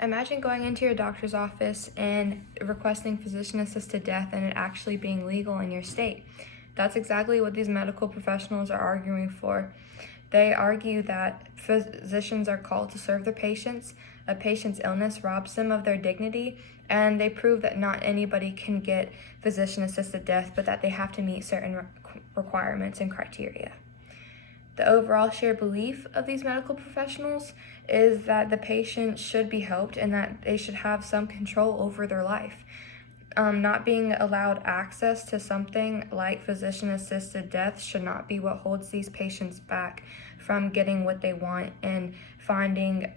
Imagine going into your doctor's office and requesting physician-assisted death and it actually being legal in your state. That's exactly what these medical professionals are arguing for. They argue that physicians are called to serve their patients, a patient's illness robs them of their dignity, and they prove that not anybody can get physician-assisted death, but that they have to meet certain requirements and criteria. The overall shared belief of these medical professionals is that the patient should be helped and that they should have some control over their life. Not being allowed access to something like physician-assisted death should not be what holds these patients back from getting what they want and finding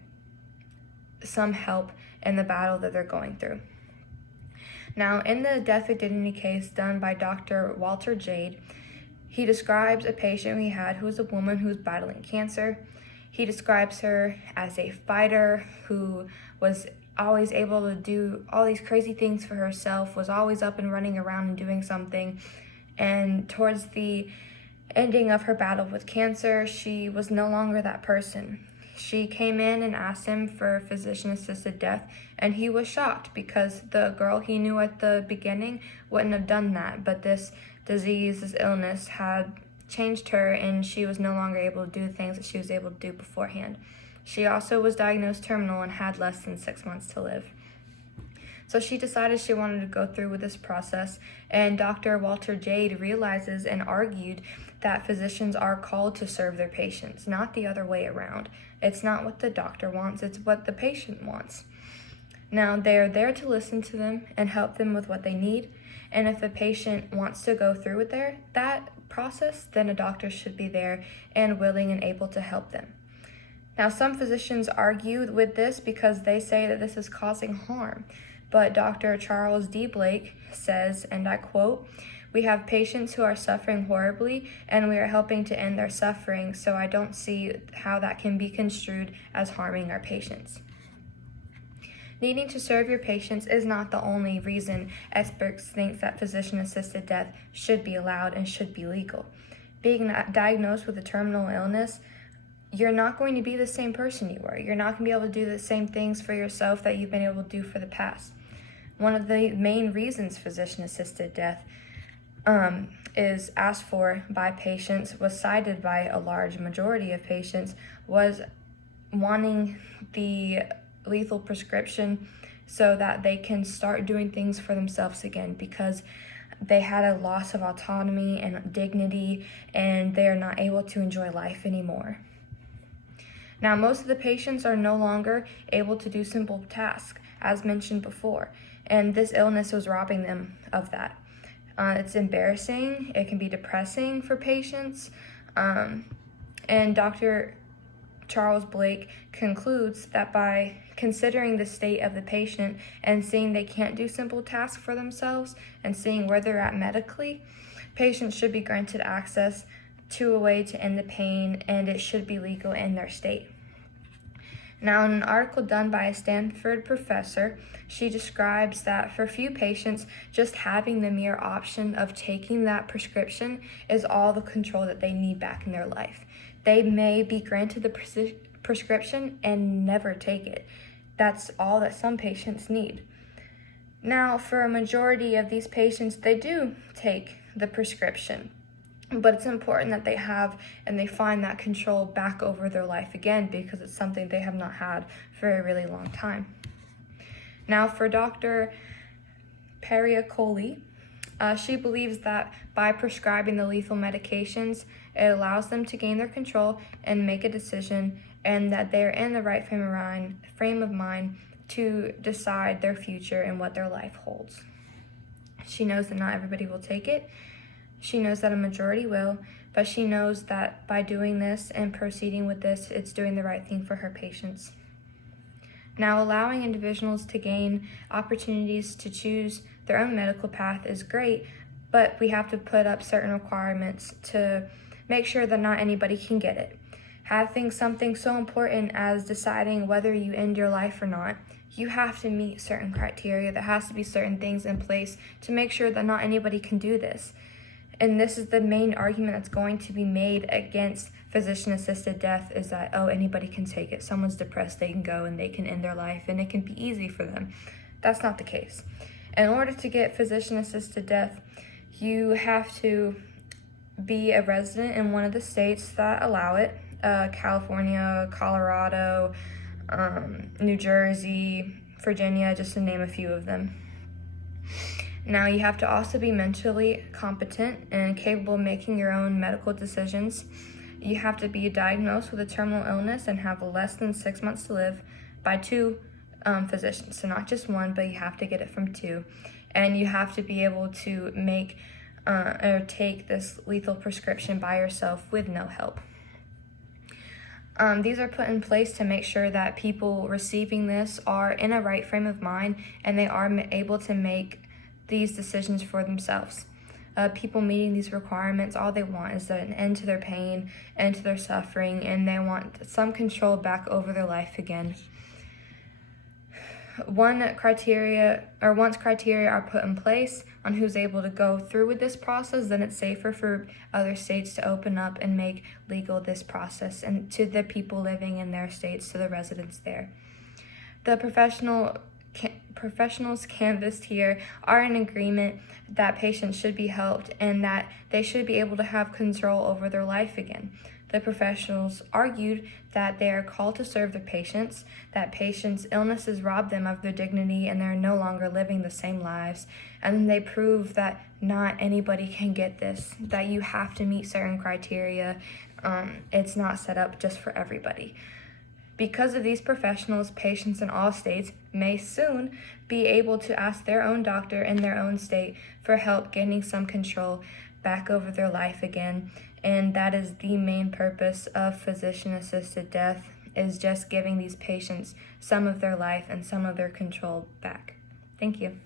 some help in the battle that they're going through. Now, in the death with dignity case done by Dr. Walter Jade, he describes a patient he had who was a woman who was battling cancer. He describes her as a fighter who was always able to do all these crazy things for herself, was always up and running around and doing something. And towards the ending of her battle with cancer, she was no longer that person. She came in and asked him for physician-assisted death, and he was shocked because the girl he knew at the beginning wouldn't have done that, but this disease, this illness had changed her and she was no longer able to do the things that she was able to do beforehand. She also was diagnosed terminal and had less than 6 months to live. So she decided she wanted to go through with this process, and Dr. Walter Jade realizes and argued that physicians are called to serve their patients, not the other way around. It's not what the doctor wants, it's what the patient wants. Now, they are there to listen to them and help them with what they need, and if a patient wants to go through with that process, then a doctor should be there and willing and able to help them. Now, some physicians argue with this because they say that this is causing harm, but Dr. Charles D. Blake says, and I quote, "We have patients who are suffering horribly, and we are helping to end their suffering, so I don't see how that can be construed as harming our patients." Needing to serve your patients is not the only reason experts think that physician-assisted death should be allowed and should be legal. Being diagnosed with a terminal illness, you're not going to be the same person you were. You're not going to be able to do the same things for yourself that you've been able to do for the past. One of the main reasons physician-assisted death is asked for by patients, was cited by a large majority of patients, was wanting the lethal prescription so that they can start doing things for themselves again, because they had a loss of autonomy and dignity and they are not able to enjoy life anymore. Now, most of the patients are no longer able to do simple tasks, as mentioned before, and this illness was robbing them of that. It's embarrassing, it can be depressing for patients, and Dr. Charles Blake concludes that by considering the state of the patient and seeing they can't do simple tasks for themselves and seeing where they're at medically, patients should be granted access to a way to end the pain, and it should be legal in their state. Now, in an article done by a Stanford professor, she describes that for few patients, just having the mere option of taking that prescription is all the control that they need back in their life. They may be granted the prescription and never take it. That's all that some patients need. Now, for a majority of these patients, they do take the prescription, but it's important that they have and they find that control back over their life again, because it's something they have not had for a really long time. Now, for Dr. Periacoli, she believes that by prescribing the lethal medications, it allows them to gain their control and make a decision, and that they're in the right frame of mind to decide their future and what their life holds. She knows that not everybody will take it. She knows that a majority will, but she knows that by doing this and proceeding with this, it's doing the right thing for her patients. Now, allowing individuals to gain opportunities to choose their own medical path is great, but we have to put up certain requirements to make sure that not anybody can get it. Having something so important as deciding whether you end your life or not, you have to meet certain criteria. There has to be certain things in place to make sure that not anybody can do this. And this is the main argument that's going to be made against physician-assisted death, is that, oh, anybody can take it. Someone's depressed, they can go and they can end their life and it can be easy for them. That's not the case. In order to get physician-assisted death, you have to be a resident in one of the states that allow it. California, Colorado, New Jersey, Virginia, just to name a few of them. Now, you have to also be mentally competent and capable of making your own medical decisions. You have to be diagnosed with a terminal illness and have less than 6 months to live by 2 physicians. So not just one, but you have to get it from 2. And you have to be able to make or take this lethal prescription by yourself with no help. These are put in place to make sure that people receiving this are in a right frame of mind and they are able to make these decisions for themselves. People meeting these requirements, all they want is an end to their pain, end to their suffering, and they want some control back over their life again. Once criteria are put in place on who's able to go through with this process, then it's safer for other states to open up and make legal this process, and to the people living in their states, to the residents there. The professionals canvassed here are in agreement that patients should be helped and that they should be able to have control over their life again. The professionals argued that they are called to serve their patients, that patients' illnesses rob them of their dignity and they're no longer living the same lives, and they prove that not anybody can get this, that you have to meet certain criteria. It's not set up just for everybody. Because of these professionals, patients in all states may soon be able to ask their own doctor in their own state for help gaining some control back over their life again. And that is the main purpose of physician-assisted death, is just giving these patients some of their life and some of their control back. Thank you.